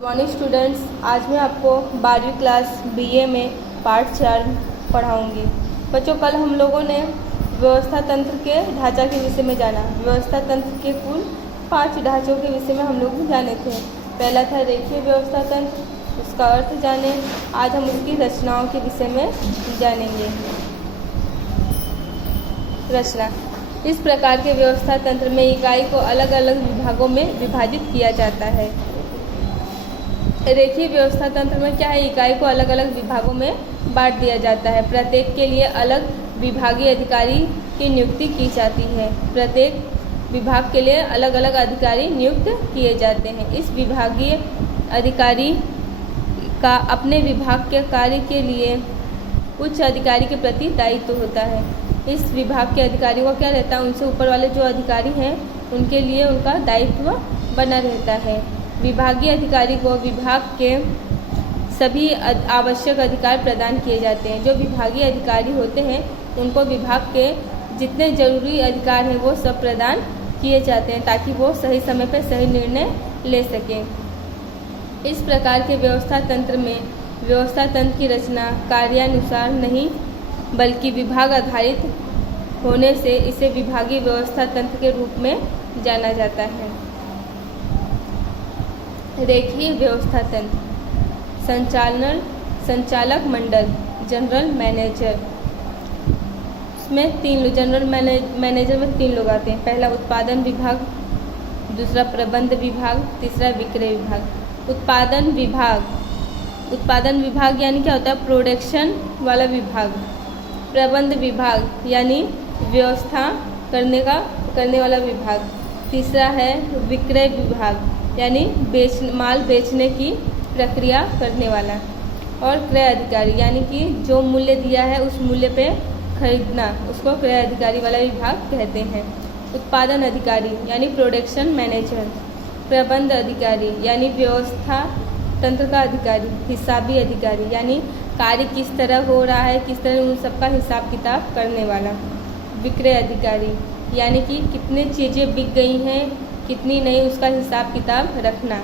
Morning students, आज मैं आपको 12वीं क्लास बीए में पार्ट 4 पढ़ाऊंगी। बच्चों, कल हम लोगों ने व्यवस्था तंत्र के ढांचा के विषय में जाना। व्यवस्था तंत्र के कुल 5 ढांचों के विषय में हम लोग जाने थे। पहला था रेखीय व्यवस्था तंत्र, उसका अर्थ जाने। आज हम उसकी रचनाओं के विषय में जानेंगे। रचना: इस प्रकार के व्यवस्था तंत्र में इकाई को अलग अलग विभागों में विभाजित किया जाता है। रेखीय व्यवस्था तंत्र में क्या है, इकाई को अलग अलग विभागों में बांट दिया जाता है। प्रत्येक के लिए अलग विभागीय अधिकारी की नियुक्ति की जाती है। प्रत्येक विभाग के लिए अलग अलग अधिकारी नियुक्त किए जाते हैं। इस विभागीय अधिकारी का अपने विभाग के कार्य के लिए उच्च अधिकारी के प्रति दायित्व होता है। इस विभाग के अधिकारियों का क्या रहता है, उनसे ऊपर वाले जो अधिकारी हैं उनके लिए उनका दायित्व बना रहता है। विभागीय अधिकारी को विभाग के सभी आवश्यक अधिकार प्रदान किए जाते हैं। जो विभागीय अधिकारी होते हैं उनको विभाग के जितने जरूरी अधिकार हैं वो सब प्रदान किए जाते हैं ताकि वो सही समय पर सही निर्णय ले सकें। इस प्रकार के व्यवस्था तंत्र में व्यवस्था तंत्र की रचना कार्यानुसार नहीं बल्कि विभाग आधारित होने से इसे विभागीय व्यवस्था तंत्र के रूप में जाना जाता है। रेखीय व्यवस्था तंत्र: संचालक मंडल, जनरल मैनेजर। इसमें 3 लोग, जनरल मैनेजर में 3 लोग आते हैं। पहला उत्पादन विभाग, दूसरा प्रबंध विभाग, तीसरा विक्रय विभाग। उत्पादन विभाग यानी क्या होता है, प्रोडक्शन वाला विभाग। प्रबंध विभाग यानी व्यवस्था करने वाला विभाग। तीसरा है विक्रय विभाग यानी माल बेचने की प्रक्रिया करने वाला। और क्रय अधिकारी यानी कि जो मूल्य दिया है उस मूल्य पे खरीदना, उसको क्रय अधिकारी वाला विभाग कहते हैं। उत्पादन अधिकारी यानी प्रोडक्शन मैनेजर। प्रबंध अधिकारी यानी व्यवस्था तंत्र का अधिकारी। हिसाबी अधिकारी यानी कार्य किस तरह हो रहा है, किस तरह उन सबका हिसाब किताब करने वाला। विक्रय अधिकारी यानी कि कितने चीज़ें बिक गई हैं, कितनी नहीं, उसका हिसाब किताब रखना।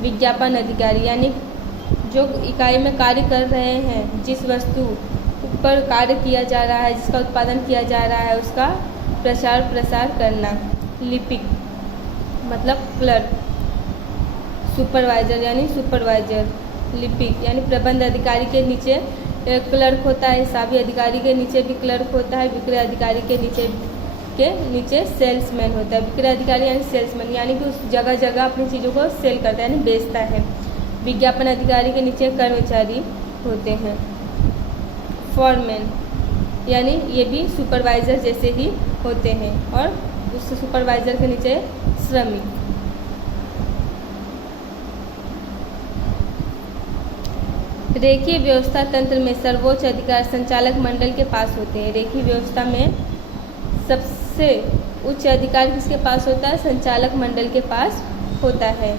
विज्ञापन अधिकारी यानी जो इकाई में कार्य कर रहे हैं, जिस वस्तु पर कार्य किया जा रहा है, जिसका उत्पादन किया जा रहा है, उसका प्रचार प्रसार करना। लिपिक मतलब क्लर्क। सुपरवाइजर यानी सुपरवाइजर। लिपिक यानी प्रबंध अधिकारी के नीचे क्लर्क होता है, हिसाबी अधिकारी के नीचे भी क्लर्क होता है, विक्रय अधिकारी के नीचे सेल्समैन होता है। विक्रय अधिकारी यानी सेल्समैन यानी कि उस जगह जगह अपनी चीज़ों को सेल करता है यानी बेचता है। विज्ञापन अधिकारी के नीचे कर्मचारी होते हैं। फॉरमैन यानी ये भी सुपरवाइज़र जैसे ही होते हैं और उस सुपरवाइज़र के नीचे श्रमिक। रेखीय व्यवस्था तंत्र में सर्वोच्च अधिकार संचालक मंडल के पास होते हैं। रेखीय व्यवस्था में सबसे उच्च अधिकार किसके पास होता है, संचालक मंडल के पास होता है,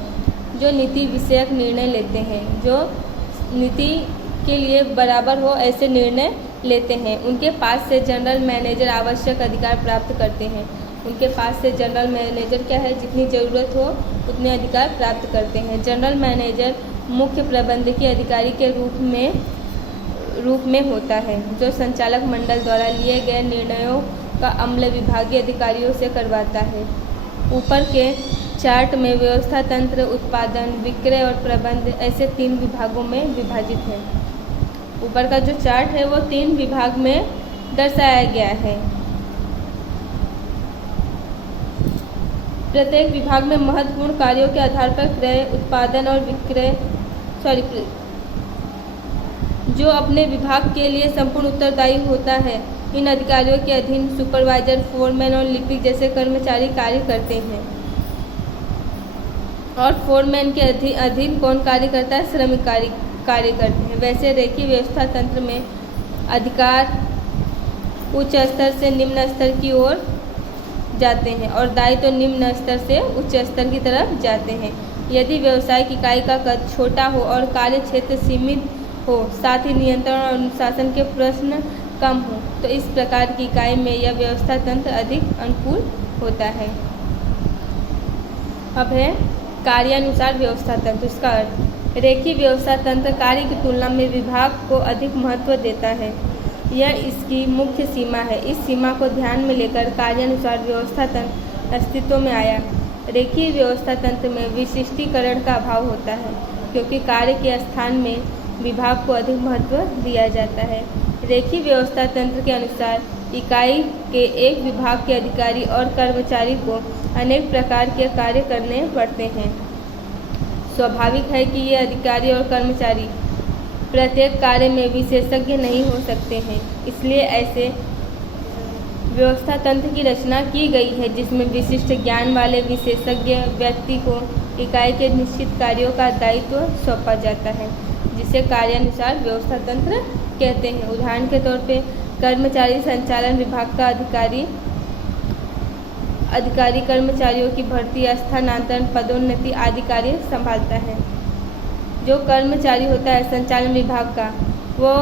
जो नीति विषयक निर्णय लेते हैं, जो नीति के लिए बराबर हो ऐसे निर्णय लेते हैं। उनके पास से जनरल मैनेजर आवश्यक अधिकार प्राप्त करते हैं। उनके पास से जनरल मैनेजर क्या है, जितनी ज़रूरत हो उतने अधिकार प्राप्त करते हैं। जनरल मैनेजर मुख्य प्रबंधकीय अधिकारी के रूप में होता है, जो संचालक मंडल द्वारा लिए गए निर्णयों का अमल विभागीय अधिकारियों से करवाता है। ऊपर के चार्ट में व्यवस्था तंत्र उत्पादन, विक्रय और प्रबंध ऐसे 3 विभागों में विभाजित है। ऊपर का जो चार्ट है वो 3 विभाग में दर्शाया गया है। प्रत्येक विभाग में महत्वपूर्ण कार्यों के आधार पर क्रय, उत्पादन और जो अपने विभाग के लिए संपूर्ण उत्तरदायी होता है। इन अधिकारियों के अधीन सुपरवाइजर, फोरमैन और लिपिक जैसे कर्मचारी कार्य करते हैं। और फोरमैन के अधीन कौन कार्य करता है, श्रमिक कार्य करते हैं। वैसे रेखीय व्यवस्था तंत्र में अधिकार उच्च स्तर से निम्न स्तर की ओर जाते हैं और दायित्व निम्न स्तर से उच्च स्तर की तरफ जाते हैं। यदि व्यवसायिक इकाई का कद छोटा हो और कार्य क्षेत्र सीमित हो, साथ ही नियंत्रण और अनुशासन के प्रश्न कम हो, तो इस प्रकार की इकाई में यह व्यवस्था तंत्र अधिक अनुकूल होता है। अब है कार्यानुसार व्यवस्था तंत्र। इसका अर्थ रेखीय व्यवस्था तंत्र कार्य की तुलना में विभाग को अधिक महत्व देता है। यह इसकी मुख्य सीमा है। इस सीमा को ध्यान में लेकर कार्यानुसार व्यवस्था तंत्र अस्तित्व में आया। रेखीय व्यवस्था तंत्र में विशिष्टीकरण का अभाव होता है क्योंकि कार्य के स्थान में विभाग को अधिक महत्व दिया जाता है। रेखीय व्यवस्था तंत्र के अनुसार इकाई के एक विभाग के अधिकारी और कर्मचारी को अनेक प्रकार के कार्य करने पड़ते हैं। स्वाभाविक है कि ये अधिकारी और कर्मचारी प्रत्येक कार्य में विशेषज्ञ नहीं हो सकते हैं। इसलिए ऐसे व्यवस्था तंत्र की रचना की गई है जिसमें विशिष्ट ज्ञान वाले विशेषज्ञ व्यक्ति को इकाई के निश्चित कार्यों का दायित्व सौंपा जाता है, जिसे कार्यानुसार व्यवस्था तंत्र कहते हैं। उदाहरण के तौर पे कर्मचारी संचालन विभाग का अधिकारी कर्मचारियों की भर्ती, स्थानांतरण, पदोन्नति आदि कार्य संभालता है। जो कर्मचारी होता है संचालन विभाग का, वो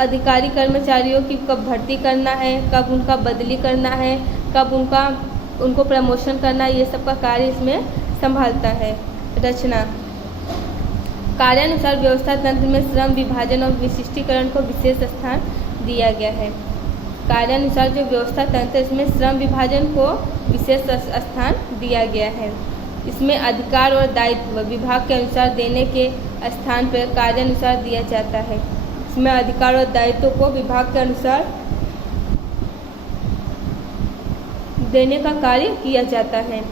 अधिकारी कर्मचारियों की कब भर्ती करना है, कब उनका बदली करना है, कब उनको प्रमोशन करना है, ये सब का कार्य इसमें संभालता है। रचना कार्यानुसार व्यवस्था तंत्र में श्रम विभाजन और विशिष्टीकरण को विशेष स्थान दिया गया है। कार्यानुसार जो व्यवस्था तंत्र है इसमें श्रम विभाजन को विशेष स्थान दिया गया है। इसमें अधिकार और दायित्व विभाग के अनुसार देने के स्थान पर कार्यानुसार दिया जाता है। इसमें अधिकार और दायित्व को विभाग के अनुसार देने का कार्य किया जाता है।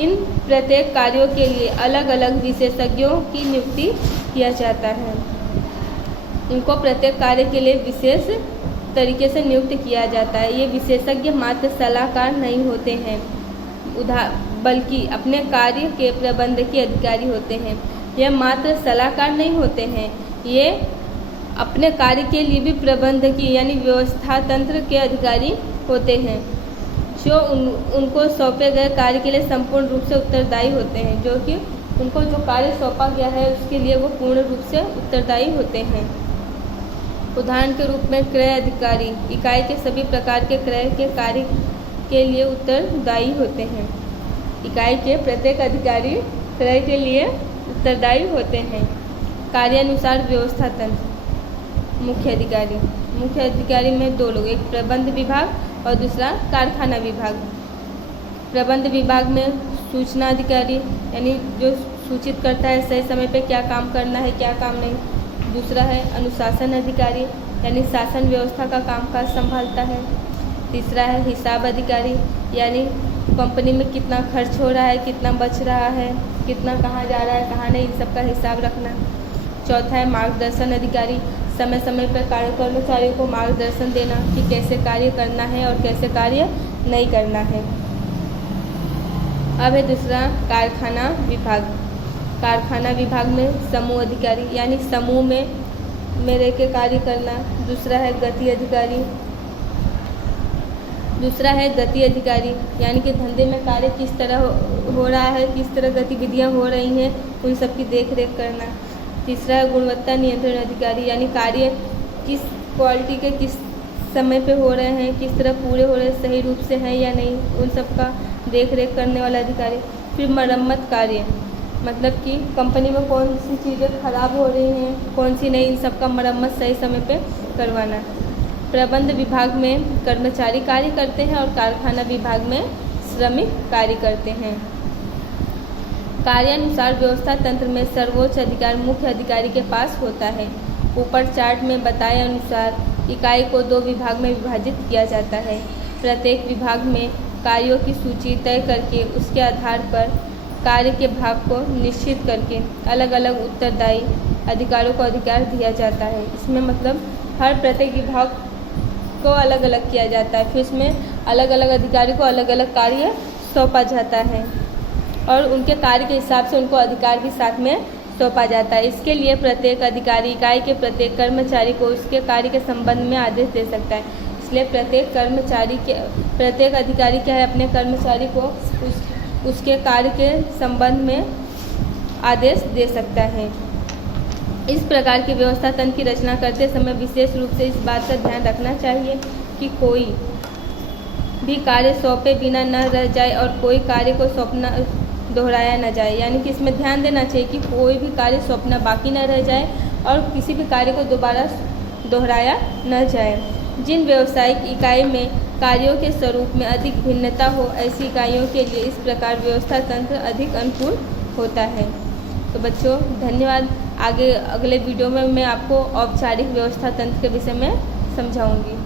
इन प्रत्येक कार्यों के लिए अलग अलग विशेषज्ञों की नियुक्ति किया जाता है। इनको प्रत्येक कार्य के लिए विशेष तरीके से नियुक्त किया जाता है। ये विशेषज्ञ मात्र सलाहकार नहीं होते हैं, बल्कि अपने कार्य के प्रबंधकीय अधिकारी होते हैं। यह मात्र सलाहकार नहीं होते हैं, ये अपने कार्य के लिए भी प्रबंधकीय यानी व्यवस्था तंत्र के अधिकारी होते हैं, जो उनको सौंपे गए कार्य के लिए संपूर्ण रूप से उत्तरदायी होते हैं। जो कि उनको जो कार्य सौंपा गया है उसके लिए वो पूर्ण रूप से उत्तरदायी होते हैं। उदाहरण के रूप में क्रय अधिकारी इकाई के सभी प्रकार के क्रय के कार्य के लिए उत्तरदायी होते हैं। इकाई के प्रत्येक अधिकारी क्रय के लिए उत्तरदायी होते हैं। कार्यानुसार व्यवस्था तंत्र मुख्य अधिकारी में दो लोग, एक प्रबंध विभाग और दूसरा कारखाना विभाग। प्रबंध विभाग में सूचना अधिकारी यानी जो सूचित करता है सही समय पे क्या काम करना है क्या काम नहीं। दूसरा है अनुशासन अधिकारी यानी शासन व्यवस्था का कामकाज संभालता है। तीसरा है हिसाब अधिकारी यानी कंपनी में कितना खर्च हो रहा है, कितना बच रहा है, कितना कहाँ जा रहा है कहाँ नहीं, इन सब का हिसाब रखना। चौथा है मार्गदर्शन अधिकारी, समय समय पर कार्य कर्मचारियों को मार्गदर्शन देना कि कैसे कार्य करना है और कैसे कार्य नहीं करना है। अब है दूसरा कारखाना विभाग। कारखाना विभाग में समूह अधिकारी यानी समूह में रह के कार्य करना। दूसरा है गति अधिकारी यानी कि धंधे में कार्य किस तरह हो रहा है, किस तरह गतिविधियां हो रही हैं, उन सब की देख रेख करना। तीसरा है गुणवत्ता नियंत्रण अधिकारी यानी कार्य किस क्वालिटी के किस समय पे हो रहे हैं, किस तरह पूरे हो रहे हैं, सही रूप से हैं या नहीं, उन सब का देख रेख करने वाला अधिकारी। फिर मरम्मत कार्य मतलब कि कंपनी में कौन सी चीज़ें खराब हो रही हैं, कौन सी नहीं, इन सब का मरम्मत सही समय पे करवाना। प्रबंध विभाग में कर्मचारी कार्य करते हैं और कारखाना विभाग में श्रमिक कार्य करते हैं। कार्यानुसार व्यवस्था तंत्र में सर्वोच्च अधिकार मुख्य अधिकारी के पास होता है। ऊपर चार्ट में बताए अनुसार इकाई को दो विभाग में विभाजित किया जाता है। प्रत्येक विभाग में कार्यों की सूची तय करके उसके आधार पर कार्य के भाग को निश्चित करके अलग अलग उत्तरदायी अधिकारियों को अधिकार दिया जाता है। इसमें मतलब हर प्रत्येक विभाग को अलग अलग किया जाता है, फिर उसमें अलग अलग अधिकारी को अलग अलग कार्य सौंपा जाता है और उनके कार्य के हिसाब से उनको अधिकार भी साथ में सौंपा जाता है। इसके लिए प्रत्येक अधिकारी इकाई के प्रत्येक कर्मचारी को उसके कार्य के संबंध में आदेश दे सकता है। इसलिए प्रत्येक अधिकारी क्या है, अपने कर्मचारी को उसके कार्य के संबंध में आदेश दे सकता है। इस प्रकार की व्यवस्था तंत्र की रचना करते समय विशेष रूप से इस बात का ध्यान रखना चाहिए कि कोई भी कार्य सौंपे बिना न रह जाए और कोई कार्य को दोहराया न जाए, यानी कि इसमें ध्यान देना चाहिए कि कोई भी कार्य सौंपना बाकी न रह जाए और किसी भी कार्य को दोबारा दोहराया न जाए। जिन व्यावसायिक इकाई में कार्यों के स्वरूप में अधिक भिन्नता हो, ऐसी इकाइयों के लिए इस प्रकार व्यवस्था तंत्र अधिक अनुकूल होता है। तो बच्चों धन्यवाद। आगे अगले वीडियो में मैं आपको औपचारिक व्यवस्था तंत्र के विषय में समझाऊंगी।